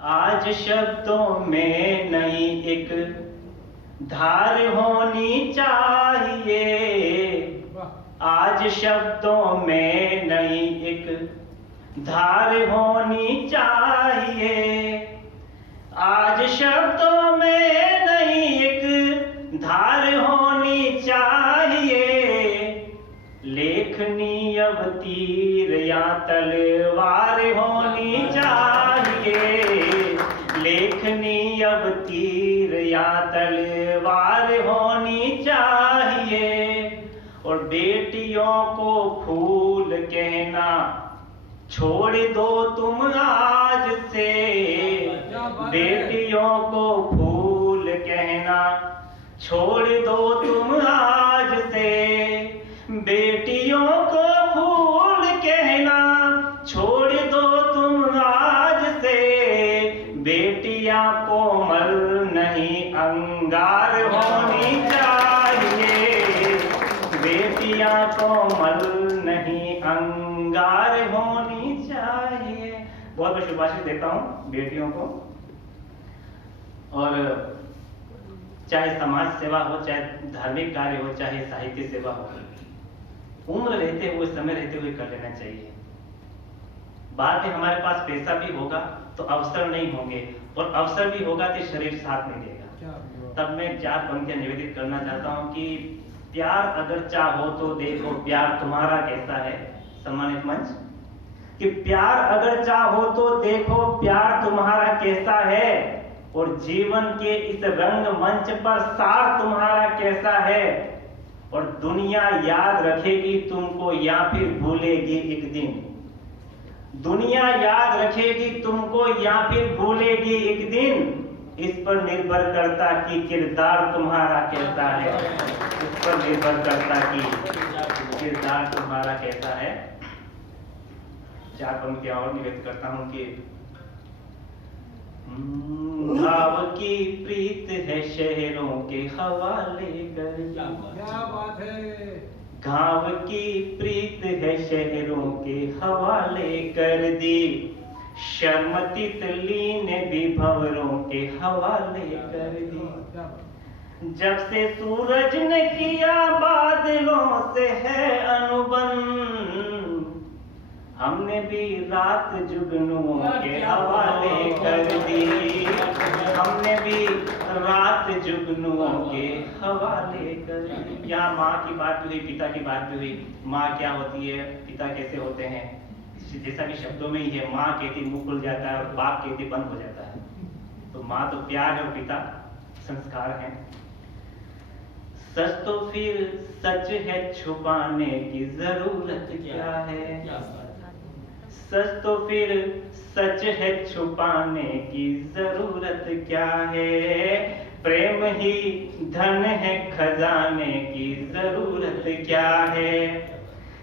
आज शब्दों में नई एक धार होनी चाहिए। आज शब्दों में नई एक धार होनी चाहिए। आज शब्दों में नई एक धार होनी चाहिए। लेखनी अब तीर या तलवार होनी चाहिए। लेखनी अब तीर या तलवार होनी चाहिए। और बेटियों को फूल कहना छोड़ दो तुम आज से। बेटियों को फूल कहना छोड़ दो तुम आज से। बेटियों को फूल कहना छोड़ दो तुम आज से। बेटियां कोमल नहीं अंगार होनी चाहिए। बेटियां कोमल नहीं अंगार होनी चाहिए। बहुत बहुत शुभाशीष देता हूँ बेटियों को। और चाहे समाज सेवा हो, चाहे धार्मिक कार्य हो, चाहे साहित्य सेवा हो, उम्र रहते हुए, समय रहते हुए कर लेना चाहिए। बाद में हमारे पास पैसा भी होगा तो अवसर नहीं होंगे, और अवसर भी होगा तो शरीर साथ नहीं देगा। तब मैं 4 पंक्तियां निवेदित करना चाहता हूं कि प्यार अगर चाहो तो देखो प्यार तुम्हारा कैसा है। सम्मानित मंच, कि प्यार अगर चाहो तो देखो प्यार तुम्हारा कैसा है। और जीवन के इस रंग मंच पर सार तुम्हारा कैसा है। और दुनिया याद रखेगी तुमको या फिर भूलेगी एक दिन। दुनिया याद रखेगी तुमको या फिर भूलेगी एक दिन। इस पर निर्भर करता कि किरदार तुम्हारा कैसा है। इस पर निर्भर करता कि किरदार तुम्हारा कैसा है। 4 पंक्तियां और निवेदित करता हूं कि घाव की प्रीत है शहरों के हवाले कर। क्या बात है। घाव की प्रीत है शहरों के हवाले कर दी। शर्म तितली ने भी भंवरों के हवाले कर दी। जब से सूरज ने किया बादलों से है अनुबंध। हमने भी रात जुगनुओं के हवाले कर दी। हमने भी रात जुगनुओं के हवाले कर दी। यहाँ माँ की बात भी हुई, पिता की बात भी हुई। माँ क्या होती है, पिता कैसे होते हैं, जैसा कि शब्दों में ही है। माँ कहती मुंह खुल जाता है और बाप कहती बंद हो जाता है। तो माँ तो प्यार है और पिता संस्कार है। सच तो फिर सच है, छुपाने की जरूरत क्या है। सच तो फिर सच है, छुपाने की जरूरत क्या है। प्रेम ही धन है, खजाने की जरूरत क्या है।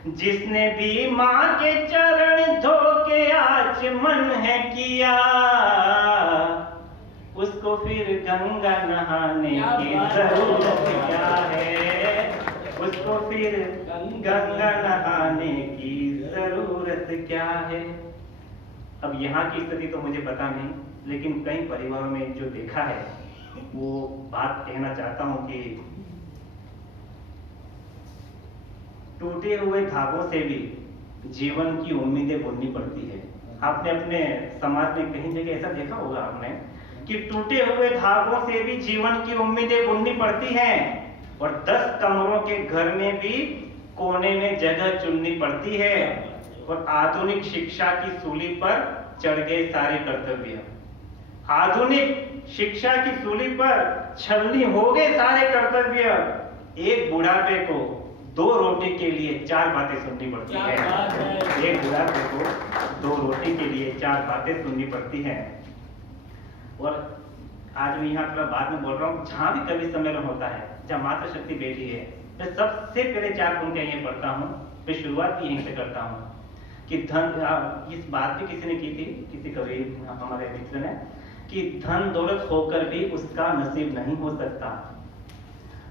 जिसने भी माँ के चरण धो के आचमन है किया। उसको फिर गंगा नहाने की जरूरत क्या है। उसको फिर गंगा नहाने की जरूरत क्या है। अब यहाँ की स्थिति तो मुझे पता नहीं, लेकिन कई परिवारों में जो देखा है वो बात कहना चाहता हूं कि टूटे हुए धागों से भी जीवन की उम्मीदें बुननी पड़ती है। आपने अपने समाज में कहीं जगह ऐसा देखा होगा आपने कि टूटे हुए धागों से भी जीवन की उम्मीदें बुननी पड़ती हैं। और 10 कमरों के घर में भी कोने में जगह चुननी पड़ती है। और आधुनिक शिक्षा की सूली पर चढ़ गए सारे कर्तव्य। आधुनिक शिक्षा की सूली पर छलनी हो गए सारे कर्तव्य। एक बुढ़ापे को 2 रोटी के लिए 4 बातें सुननी पड़ती है। एक बुढ़ापे को 2 रोटी के लिए 4 बातें सुननी पड़ती हैं। और आज मैं यहाँ थोड़ा बाद में बोल रहा हूँ, जहाँ भी कवि सम्मेलन होता है, जहाँ मातृ शक्ति बैठी है, मैं सबसे पहले 4 पंक्तियां ये पढ़ता हूँ। मैं शुरुआत भी यहीं से करता हूँ कि धन, इस बात भी किसी ने की थी, किसी कवि हमारे मित्र ने, कि धन दौलत होकर भी उसका नसीब नहीं हो सकता।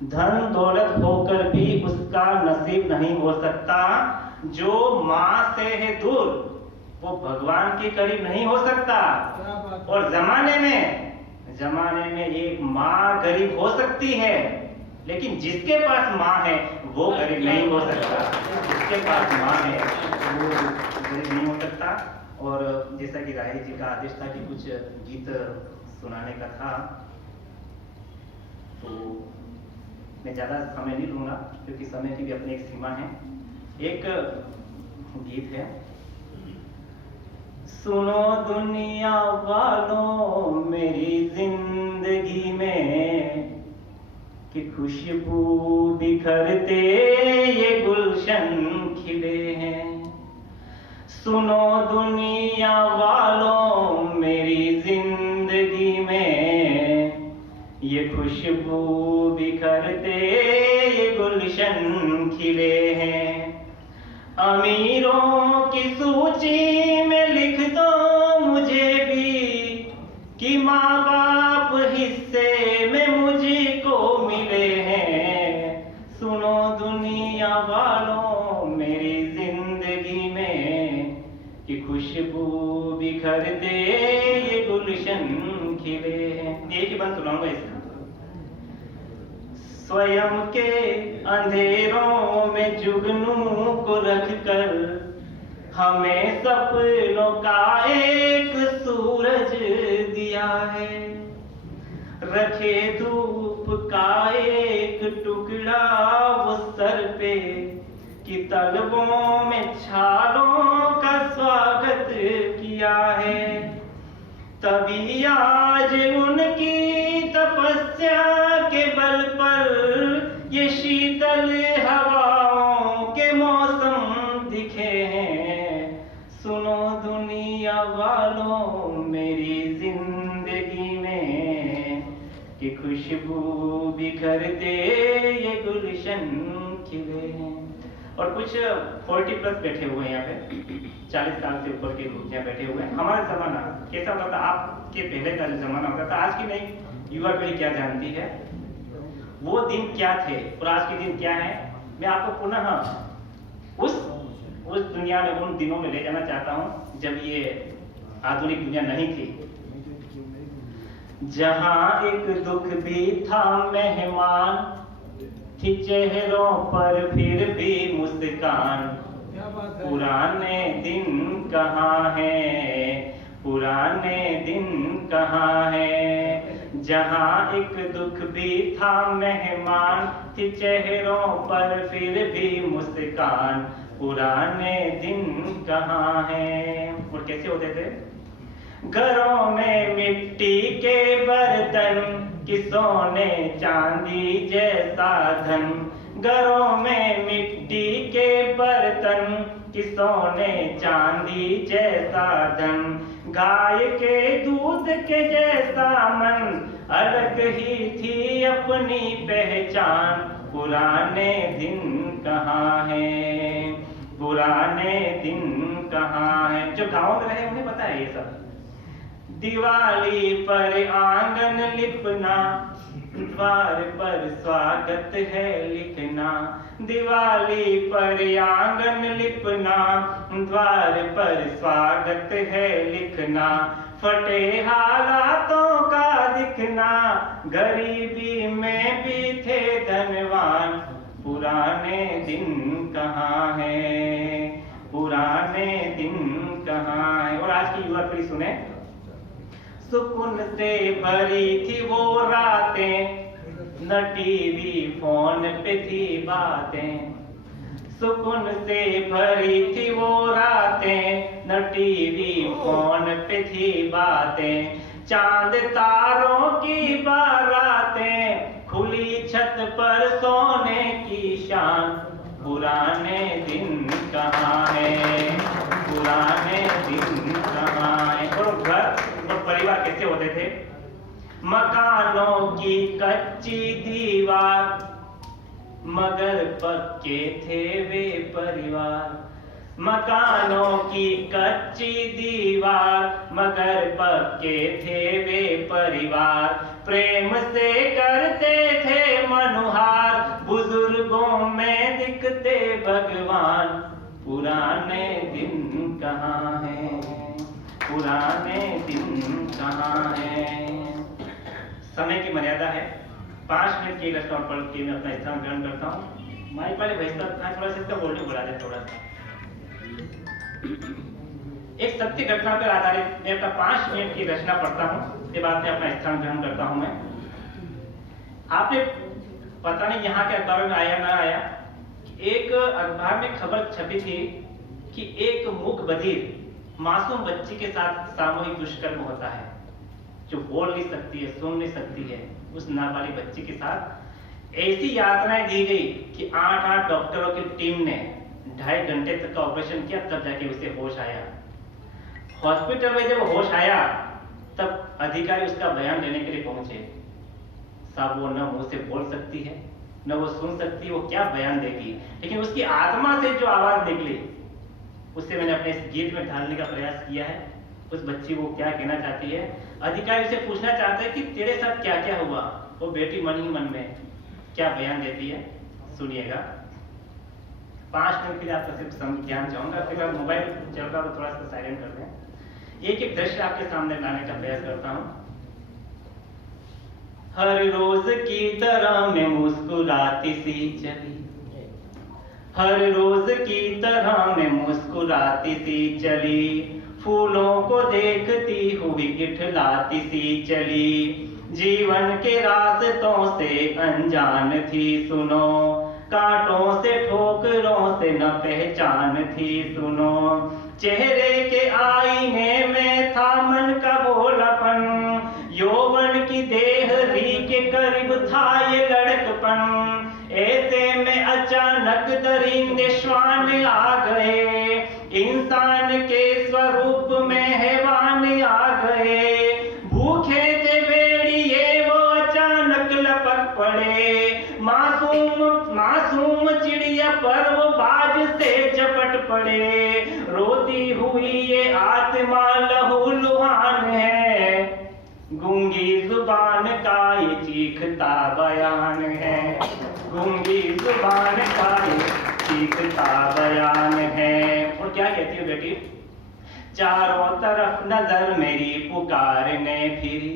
धन दौलत होकर भी उसका नसीब नहीं हो सकता। जो माँ से है दूर वो भगवान के करीब नहीं हो सकता। क्या बात और जमाने में एक माँ गरीब हो सकती है, लेकिन जिसके पास माँ है वो गरीब नहीं हो सकता। जिसके पास माँ है वो गरीब नहीं हो सकता। और जैसा कि राही जी का आदेश था कि कुछ गीत सुनाने का था, तो मैं ज़्यादा समय नहीं लूँगा क्योंकि समय की भी अपनी एक सीमा है। एक गीत है, सुनो दुनिया वालों मेरी जिंदगी में कि खुशबू बिखरते ये गुलशन खिले हैं। सुनो दुनिया वालों मेरी जिंदगी में ये खुशबू बिखरते ये गुलशन खिले हैं। अमीरों की सूची में लिख दो मुझे भी कि माँ बाप हिस्से में मुझको मिले हैं। सुनो दुनिया वालों मेरी जिंदगी में कि खुशबू बिखरते ये गुलशन खिले हैं। एक ही बात सुनाऊंगा इसका। स्वयं के अंधेरों में जुगनू को रखकर हमें सपनों का एक सूरज दिया है। रखे धूप का एक टुकड़ा वो सर पे कि तलवों में छालों का स्वागत किया है। तभी आज उनकी तपस्या के बल पर ये शीतल हवाओं के मौसम दिखे हैं। सुनो दुनिया वालों मेरी जिंदगी में कि खुशबू बिखरते ये गुलशन खिले हैं। और कुछ 40 प्लस बैठे हुए हैं यहाँ पे, 40 साल से ऊपर के लोग यहाँ बैठे हुए हैं। हमारा जमाना कैसा होता था, आपके पहले का जो जमाना होता था, आज की नई युवा पीढ़ी क्या जानती है, वो दिन क्या थे और आज के दिन क्या है। मैं आपको पुनः उस दुनिया में, उन दिनों में ले जाना चाहता हूँ जब ये आधुनिक दुनिया नहीं थी, जहाँ एक दुख भी था मेहमान, थी चेहरों पर फिर भी मुस्कान। क्या बात है। पुराने दिन कहाँ हैं, पुराने दिन कहाँ हैं, जहाँ एक दुख भी था मेहमान, थी चेहरों पर फिर भी मुस्कान। पुराने दिन कहाँ हैं। और कैसे होते थे, घरों में मिट्टी के बर्तन कि सोने चांदी जैसा धन। घरों में मिट्टी के बर्तन कि सोने चांदी जैसा धन। गाय के दूध के जैसा मन, अलग ही थी अपनी पहचान। पुराने दिन कहाँ हैं, पुराने दिन कहाँ हैं। जो गाँव में रहे उन्हें पता है ये सब। दिवाली पर आंगन लिपना, द्वार पर स्वागत है लिखना। दिवाली पर आंगन लिपना, द्वार पर स्वागत है लिखना। फटे हालातों का दिखना, गरीबी में भी थे धनवान। पुराने दिन कहाँ हैं, पुराने दिन कहाँ हैं। और आज की युवा पीढ़ी सुने, सुकून से भरी थी वो रातें, न टीवी फोन पे थी बातें। सुकून से भरी थी वो रातें, न टीवी फोन पे थी बातें। चांद तारों की बारातें, खुली छत पर सोने की शान। पुराने दिन कहाँ हैं, पुराने दिन कहाँ हैं। और घर और परिवार कैसे होते थे, मकानों की कच्ची दीवार, मगर पक्के थे वे परिवार। मकानों की कच्ची दीवार, मगर पक्के थे वे परिवार। प्रेम से करते थे मनुहार, बुजुर्गों में दिखते भगवान। पुराने दिन कहाँ हैं, पुराने दिन कहाँ हैं। समय की मर्यादा है, 5 मिनट की रचना पढ़ के मैं अपना स्थान ग्रहण करता हूँ। माइक वाले भाई साहब थोड़ा सा इसका वॉल्यूम बढ़ा दे थोड़ा सा। एक सत्य घटना पर आधारित मैं अपना 5 मिनट की रचना पढ़ता हूँ, उसके बाद में अपना स्थान ग्रहण करता हूँ मैं। आपने पता नहीं यहाँ के अखबारों में आया ना आया, एक अखबार में खबर छपी थी कि एक मूक बधिर मासूम बच्ची के साथ सामूहिक दुष्कर्म होता है। जो बोल नहीं सकती है, सुन नहीं सकती है, उस नाबालिग बच्ची के साथ ऐसी यातनाएं दी गई कि 8 डॉक्टरों की टीम ने 2.5 घंटे तक का ऑपरेशन किया, तब जाके उसे होश आया। हॉस्पिटल में जब होश आया तब अधिकारी उसका बयान लेने के लिए पहुंचे। साहब वो न मुंह से बोल सकती है, न वो सुन सकती है, वो क्या बयान देगी, लेकिन उसकी आत्मा से जो आवाज निकली उससे मैंने अपने इस गीत में ढालने का प्रयास किया है। उस बच्ची वो क्या कहना चाहती है, अधिकारी से पूछना चाहते हैं कि तेरे साथ क्या क्या हुआ। वो बेटी मन ही मन में क्या बयान देती है, सुनिएगा। 5 मिनट के लिए आपका सिर्फ ध्यान चाहूंगा। आपके पास मोबाइल चल रहा तो थोड़ा सा साइलेंट कर दें। एक एक दृश्य आपके सामने लाने का प्रयास करता हूं। हर रोज की तरह मैं मुस्कुराती सी चली, हर रोज की तरह मैं मुस्कुराती सी चली, फूलों को देखती हुई इठलाती सी चली, जीवन के रास्तों से अनजान थी सुनो, कांटों से ठोकरों से न पहचान थी सुनो, चेहरे के आईने में था मन का भोलापन, यौवन की देहरी के करीब था ये लड़कपन, ऐसे में अचानक दरिंदे श्वान आ गए, इंसान के स्वरूप में हैवान आ गए, भूखे थे भेड़िए वो अचानक लपक पड़े, मासूम चिड़िया पर वो बाज से झपट पड़े, रोती हुई ये आत्मा लहूलुहान है, गूंगी जुबान का ये चीखता बयान है, गूंगी जुबान का ये चीखता बयान है। और क्या कहती है बेटी, चारों तरफ नजर मेरी पुकारने फिरी,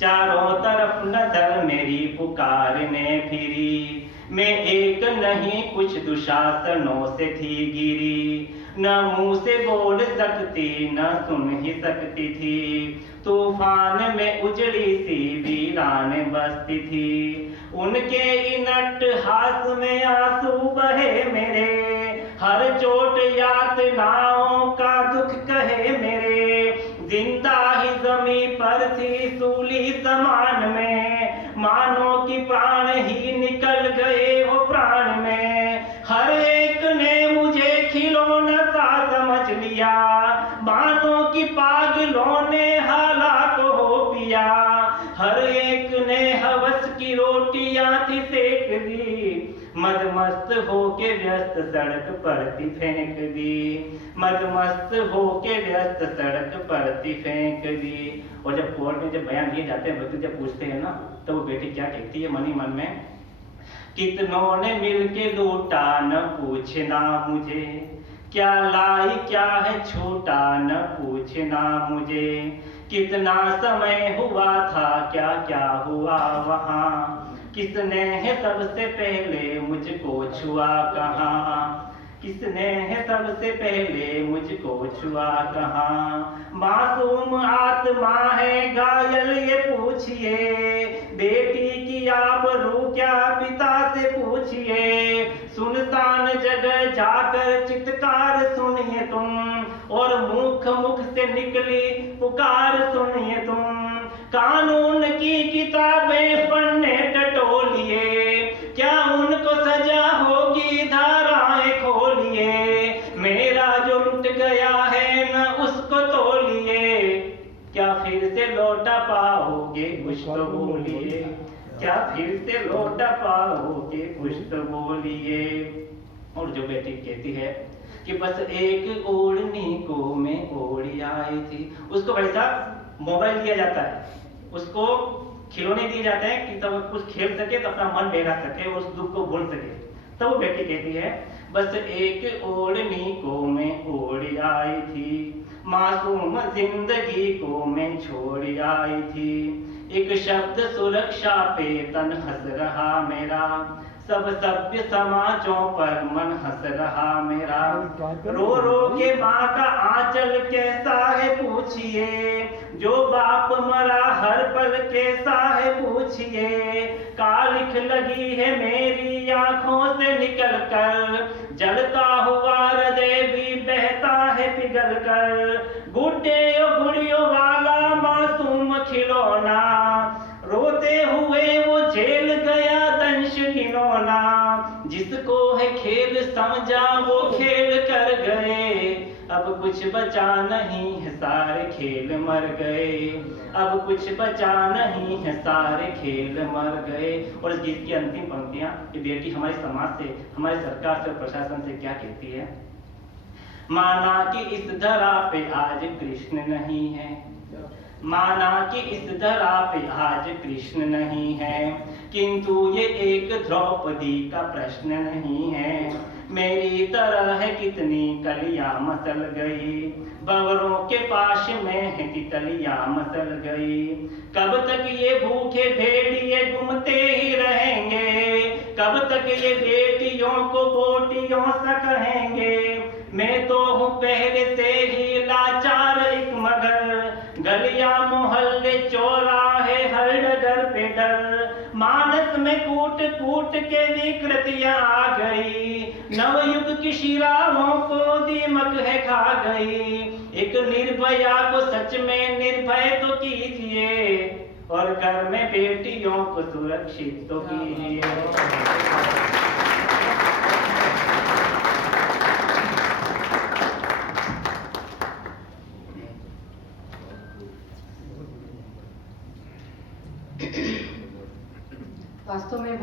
चारों तरफ नजर मेरी पुकारने फिरी, मैं एक नहीं कुछ दुशासनों से थी गिरी, न मुंह से बोल सकती न सुन ही सकती थी, तूफान में उजड़ी सी वीरान बसती थी, उनके इनट हाथ में आंसू बहे मेरे, हर चोट यातनाओं का दुख कहे मेरे, जिंदा ही जमी पर थी सूली समान में, मानो कि प्राण ही निकल गए वो प्राण में, हर एक ने मुझे खिलौना सा समझ लिया, मानो कि पागलों ने हालात हो पिया, हर एक ने हवस की रोटियां थी सेक दी, मदमस्त होके व्यस्त सड़क पर थी फेंक दी, मदमस्त होके व्यस्त सड़क पर थी फेंक दी। और जब कोर्ट में जब बयान दिए जाते हैं, बच्चे जब पूछते हैं ना, तो वो बेटी क्या कहती है मन ही मन में, कितनों ने मिलके लूटा न पूछना मुझे, क्या लाई क्या है छूटा न पूछना मुझे, कितना समय हुआ था क्या क्या हुआ वहाँ, किसने है सबसे पहले मुझको छुआ कहाँ, किसने है सबसे पहले मुझको छुआ कहाँ, मासूम आत्मा है घायल ये पूछिए, बेटी की आबरू क्या पिता से पूछिए, सुनसान जगह जाकर चित्कार सुनिए तुम, और मुख से निकली पुकार सुनिए तुम, कानून की किताबें पन्ने टटोलिए, क्या उनको सजा होगी धाराएं खोलिए, मेरा जो लुट गया है न उसको तोलिए, क्या फिर से लौटा पाओगे कुछ तो बोलिए, क्या फिर से लौटा पाओगे कुछ तो बोलिए। और जो बेटी कहती है कि बस एक ओढ़नी को मैं ओढ़ी आई थी, उसको भाई साहब मोबाइल दिया जाता है, उसको खिलौने दिए जाते हैं कि तब कुछ खेल सके, तो अपना मन बहला सके, उस दुख को भूल सके। तब वो बेटी कहती है बस एक ओढ़नी को मैं ओढ़ आई थी, मासूम जिंदगी को मैं छोड़ आई थी। एक शब्द सुरक्षा पे तन हंस रहा मेरा, सब सभ्य समाजों पर मन हंस रहा मेरा। रो रो के माँ का आंचल कैसा है पूछिए, जो बाप मरा हर पल कैसा है पूछिए। कालिख लगी है मेरी आंखों से निकल कर, जलता हुआ हृदय भी बहता है पिघल कर। गुड्डे और गुड़ियों वाला मासूम खिलौना, रोते हुए वो झेल गया दंश घिनौना। जिसको है खेल समझा वो खेल कर गए, अब कुछ बचा नहीं है सारे खेल मर गए। अब कुछ बचा नहीं है सारे खेल मर गए। और इस गीत की अंतिम पंक्तियां ये बेटी हमारे समाज से, हमारी सरकार से और प्रशासन से क्या कहती है। माना कि इस धरा पे आज कृष्ण नहीं है, माना कि इस धरा पे आज कृष्ण नहीं है, किंतु ये एक द्रौपदी का प्रश्न नहीं है। मेरी तरह कितनी कलियां मसल गई, बवरों के पास में है तितलियां मसल गई। कब तक ये भूखे भेड़िए घूमते ही रहेंगे, कब तक ये बेटियों को बोटियों सा कहेंगे। मैं तो हूँ पहले से ही लाचार एक मगर, गलियां मोहल्ले चौराहे हर डगर पे डर। मानस में कूट कूट के विकृतियां आ गई, नवयुग की शिराओं को दीमक है खा गई। एक निर्भया को सच में निर्भय तो कीजिए, और घर में बेटियों को सुरक्षित तो कीजिए। वास्तव में